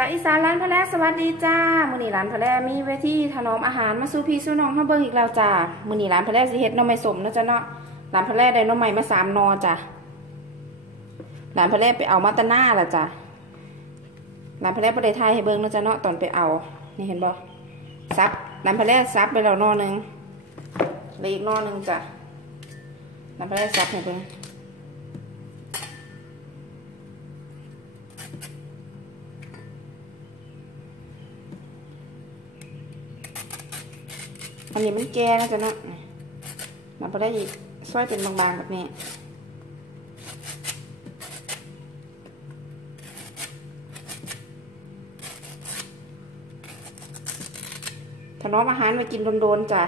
สาวอีสานร้านพะแลสวัสดีจ้า มือนีร้านพะแลมีเวทีถนอมอาหารมาสู่พี่สู่น้องเฮาเบิ่งอีกแล้วจ้า มือนีร้านพะแลสิเฮ็ดน่อไม้สมนะจ้ะเนาะ ร้านพะแลได้น่อไม้มาสามนอจ้ะร้านพะแลไปเอามาตหน้าละจ้ะร้านพะแลบ่ได้ทายให้เบิ่งนะจ้ะเนาะตอนไปเอา นี่เห็นบ่ซับร้านพะแลซับไปแล้วนอหนึ่งเลืออีกนอหนึ่งจ้ะร้านพะแลซับให้เบิ่ง อันนี้มันแก่นะจ๊ะเนาะเราไปได้อีกซอยเป็นบางๆแบบนี้ถนอมอาหารไปกินโดนๆจ้ะ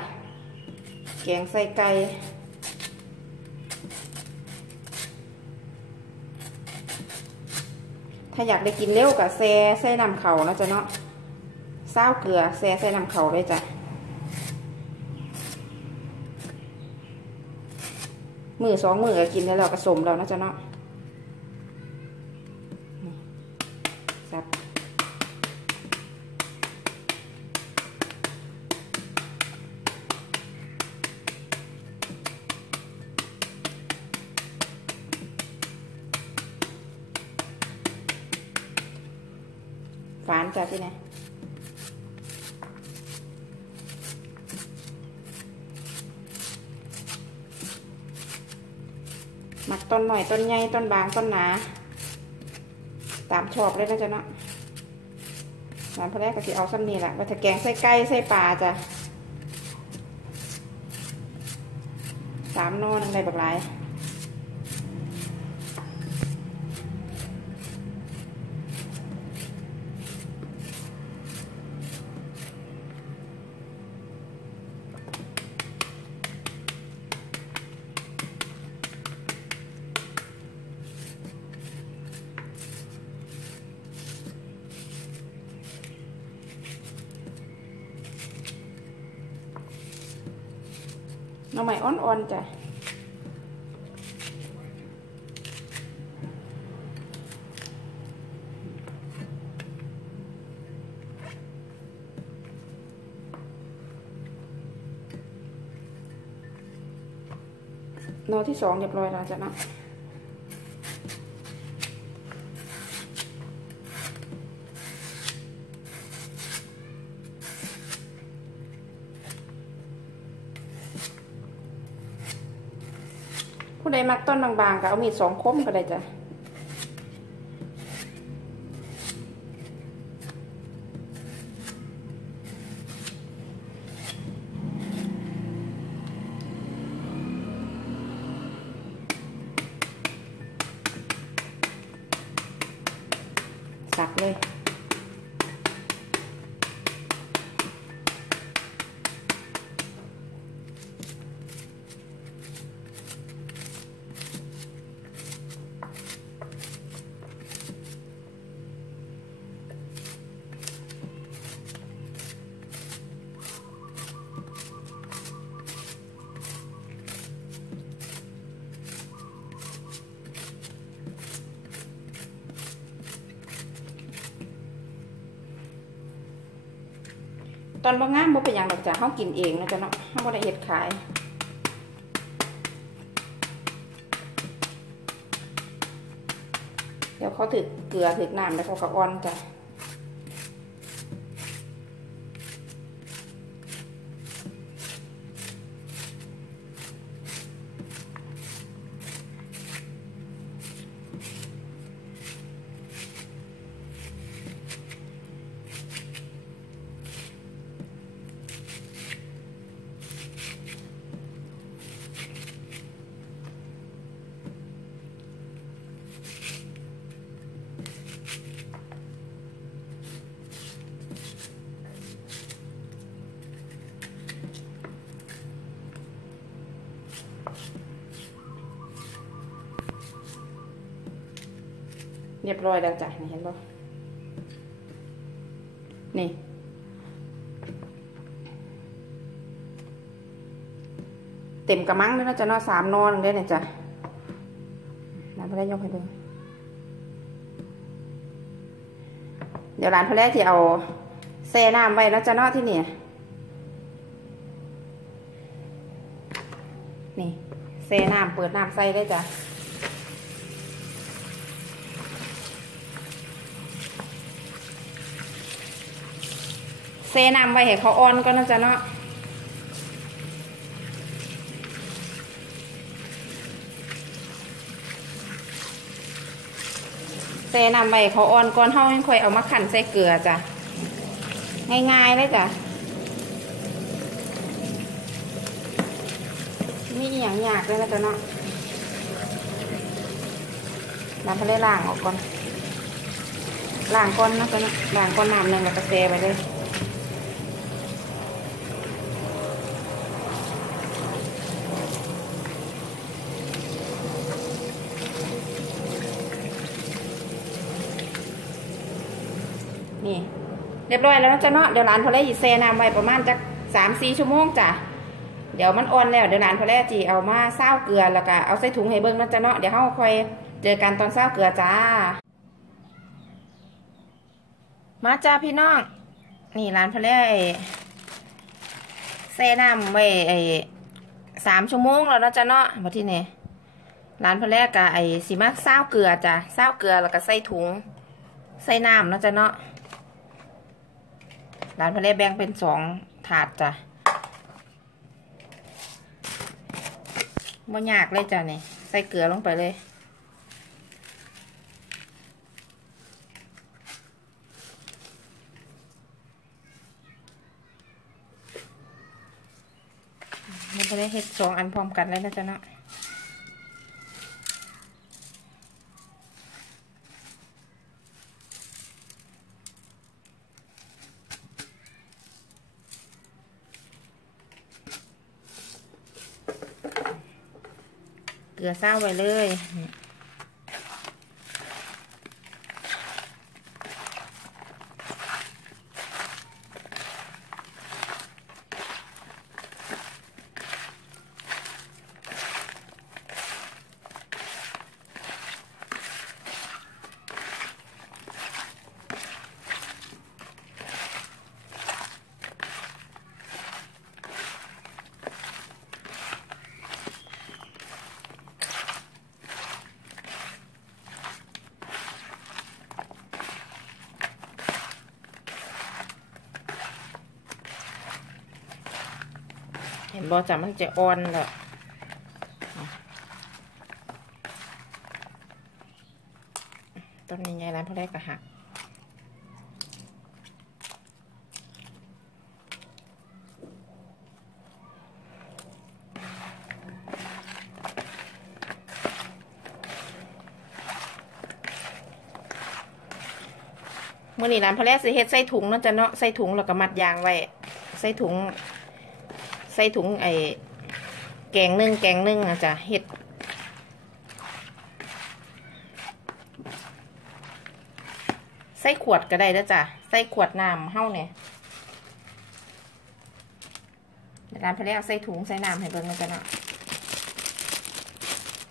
แกงใส่ไก่ถ้าอยากได้กินเร็วกับแซ่ใส่น้ำเขานะจ๊ะเนาะเศร้าเกลือแซ่ใส่น้ำเขาเลยจ้ะ มือสองมือก็กินแล้วเราก็สมแล้วนะจ๊ะเนาะซับฝานจ้ะพี่นะ ต้นหน่อยต้นใหญ่ต้นบางต้นหนา ตามชอบเลยนะจ๊ะเนาะร้านพระแรกก็สิเอาซ้ำนี่แหละว่าถ้าแกงใส่ไก่ใส่ปลาจ้ะสามนอนอะไรแบบไร น้ำใหม่อ่อนๆจ้ะนอที่สองเรียบร้อยแล้วจ้ะนะ ดมักต้นบางๆก็เอามีดสองคมก็ได้จ้ะ ตอนบางงามบ่เป็นอย่างดอกจ้ะเฮากินเองนะจ๊ะเนาะเฮาบ่ได้เฮ็ดขายเดี๋ยวเขาถึกเกลือถึกน้ำแล้วเขาก็อ่อนจ้ะ เรียบร้อยแล้วจ้ะนี่เห็นบ่นี่เต็มกระมังเลยนะจ๊ะนาสามนอนเลยเนี่ยจ้ะน้ำไม่ได้ยกให้ดูเดี๋ยวร้านพอแรกที่เอาเซน้ำไว้แล้วจะนอที่นี่นี่เซน้ำเปิดน้ำใส่ได้จ้ะ เซน้ำไว้ให้เขาอ่อนก็น่าจะเนาะเซน้ำไว้เขาอ่อนก่อนเท่าให้ค่อยเอามาขั่นใส่เกลือจ้ะ ง่ายๆเลยจ้ะมีอหย่างยากเลยนะจ๊ะเนาะน้ำทะเลล่างออกก่อนล่างก้อนนะจ๊ะเนาะล่างก้อนน้ำหนึ่งแล้วก็เซไปเลย เรียบร้อยแล้วนะจ๊ะเนาะเดี๋ยวร้านพอแล่จีเซน้ำไว้ประมาณจักสามสี่ชั่วโมงจ้ะเดี๋ยวมันอ่อนแล้วเดี๋ยวร้านพอแล่จีเอามาเศร้าเกลือแล้วก็เอาใส่ถุงให้เบิ้งนะจ๊ะเนาะเดี๋ยวเราค่อยเจอกันตอนเศร้าเกลือจ้า มาจ้าพี่น้องนี่ร้านพอแล่ไอ้เซน้ำไว้ไอ้สามชั่วโมงแล้วนะจ๊ะเนาะมาที่นี่ร้านพอแล่กับไอ้สีมาเศร้าเกลือจ้ะเศร้าเกลือแล้วก็ใส่ถุง ใส่น้ำนะจ๊ะเนาะ ร้านพะเลแบ่งเป็นสองถาดจ้ะบ่ยากเลยจ้ะนี่ใส่เกลือลงไปเลย มันจะได้เห็ดสองอันพร้อมกันเลยนะจ๊ะเนาะ เกลือเศร้าไว้เลย บอจ้ะมันจะอ่อนแล้วต้นนี้ไงร้านพอได้กระหักเมื่อนี้ร้านพะแล่สิเฮ็ดใส่ถุงเนาะจ้ะเนาะใส่ถุงแล้วก็มัดยางไว้ใส่ถุง ส่ถุงไอ้แกงนึ่งแกงนึ่งนะจ๊ะเห็ดใส่ขวดก็ได้แล้วจ้ะใส่ขวดน้ำเฮ้าเนี่ยเดี๋ยวร้านพะแล่เอาใส่ถุงใส่น้ำให้เบิ้งนะจ๊ะเนาะ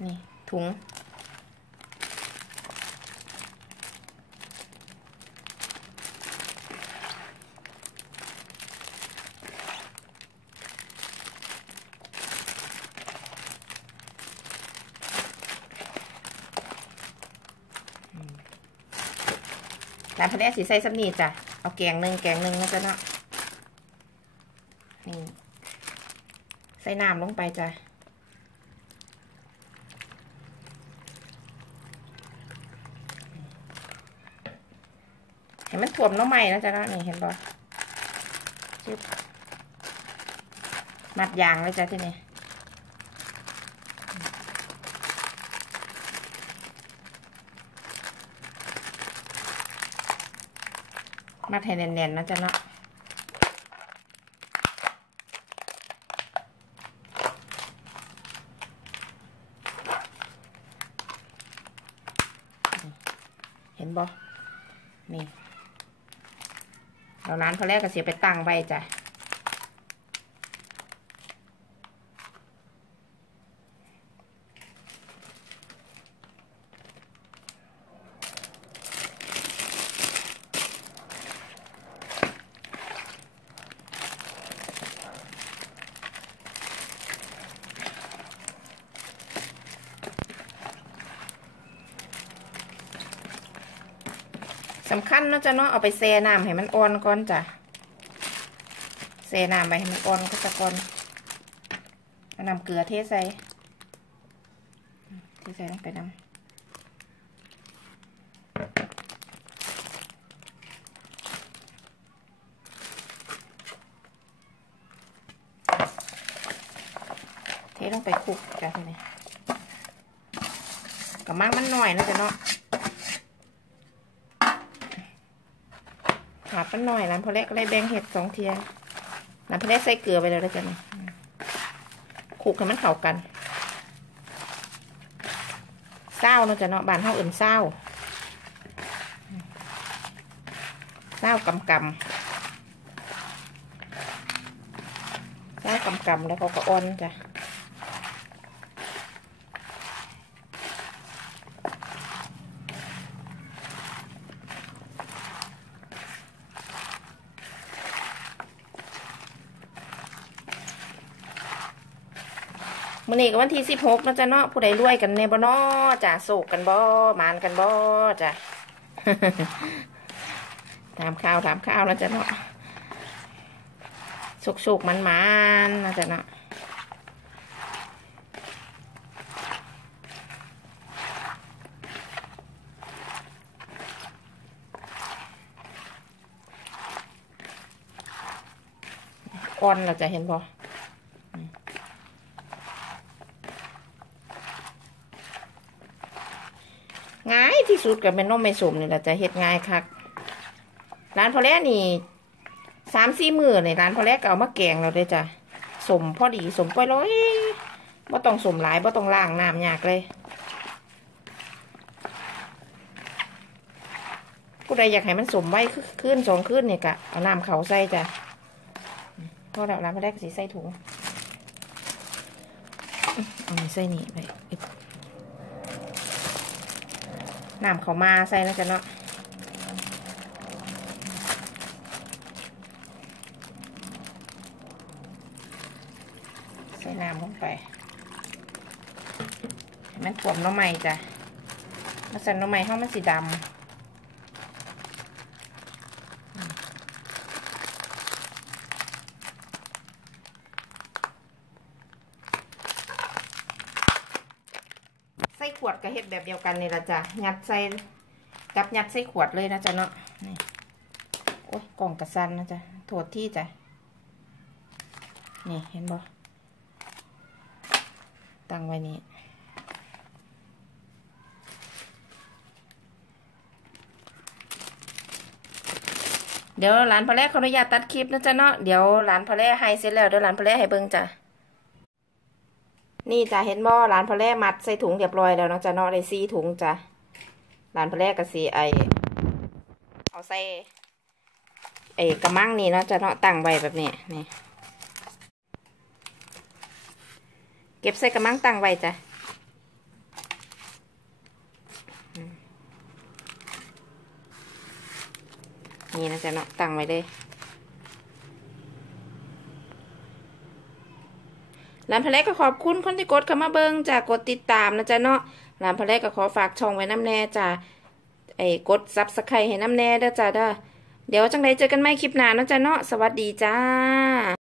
นี่ถุง ร้านพะแนสีใส่สับนีจ้ะ เอาแกงหนึ่งแกงหนึ่งนะจ๊ะเนาะ นี่ ใส่น้ำลงไปจ้ะเห็นมันถ่วมน้ำใหม่นะจ๊ะเนาะนี่เห็นปะมัดยางเลยจ้ะที่นี่ มัดให้แน่นๆนะจ๊ะเนาะเห็นบ่นี่เราร้านเขาแรกก็เสียไปตั้งไว้จ้ะ สำคัญเนาะจ้ะเนาะเอาไปแช่น้ำให้มันอ่อนก่อนจ้ะแช่น้ำไปให้มันอ่อนก็จะก่อนเอาน้ำเกลือเทใส่เทใส่ลงไปน้ำเทลงไปคลุกจ้ะทีนี้กับมากมันหน่อยนะจ๊ะเนาะ หามันหน่อยร้านพอเล็กก็เลยแบ่งเห็ดสองเทียร้านพอเล็กใส่เกลือไปเลยแล้วจะนี่ยคลุกให้มันเข้ากันเศร้าเนาะจะเนาะบานเท่าอื่นเศร้าเศร้ากำกำเศร้ากำกำแล้วเขาก็อ่อนจ้ะ นี้ก็วันที่สิบหกนะจ๊ะเนาะผู้ใดรวยกันแน่บ่เนาะจ้ะโศกกันบ่มานกันบ่จ้ะถามข้าวถามข้าวนะจ๊ะเนาะสุกสุกมันมันนะจ๊ะเนาะอ่อนเราจะเห็นบ่ ง่ายที่สุดก็เป็นนมไม่สมนี่แหละจะเฮ็ดง่ายคักร้านพอแรกนี่สามสี่มือในร้านพอแรกก็เอามาแกงเราเลยจ้ะสมพอดีสมปล่อยร้อยบ่ต้องสมหลายบ่ต้องล้างน้ำยากเลยผู้ใดอยากให้มันสมไว้ขึ้นสองขึ้นเนี่ยกะเอาน้ำเขาใส่จ้ะพอแล้วร้านพอแรกก็สีใส่ถุงเอาใส่นี่ไป น้ำเขามาใส่นะจ๊ะเนาะใส่น้ำลงไปให้มันขวมน้ำใหม่จ้ะมาใส่น้ำใหม่ห้องมันสีดำ ขวดกับเห็ดแบบเดียวกันนี่ละจ้ะยัดใส่กับยัดใส่ขวดเลยนะจ๊ะเนาะนี่โอ้ยกล่องกระสันนะจ๊ะโถดที่จ้ะนี่เห็นบ่ตั้งไว้นี่เดี๋ยวหลานพอแรกขออนุญาตตัดคลิปนะจ๊ะเนาะเดี๋ยวหลานพอแรกให้เสร็จแล้วเดี๋ยวหลานพอแรกให้เบิ่งจ้ะ นี่จ้ะเห็นบ่ร้านพะแล่มัดใส่ถุงเรียบร้อยแล้วเนาะจ้ะเนาะได้ซีถุงจ้ะร้านพะแล่ก็สีไอเอาใส่ไอกระมังนี่เนาะจ้ะเนาะตั้งไว้แบบนี้นี่เก็บใส่กระมังตั้งไว้จ้ะนี่นะจ๊ะเนาะตั้งไว้เลย ร้านพะเล็กก็ขอบคุณคนที่กดเข้ามาเบิงจากกดติดตามนะจ๊ะเนาะร้านพะเล็กก็ขอฝากช่องไว้น้ำแน่จ้ะไอ้กดซับสไครต์ให้น้ำแน่เด้อจ้ะเด้อเดี๋ยวจังไดเจอกันใหม่คลิปหน้านะจ๊ะเนาะสวัสดีจ้า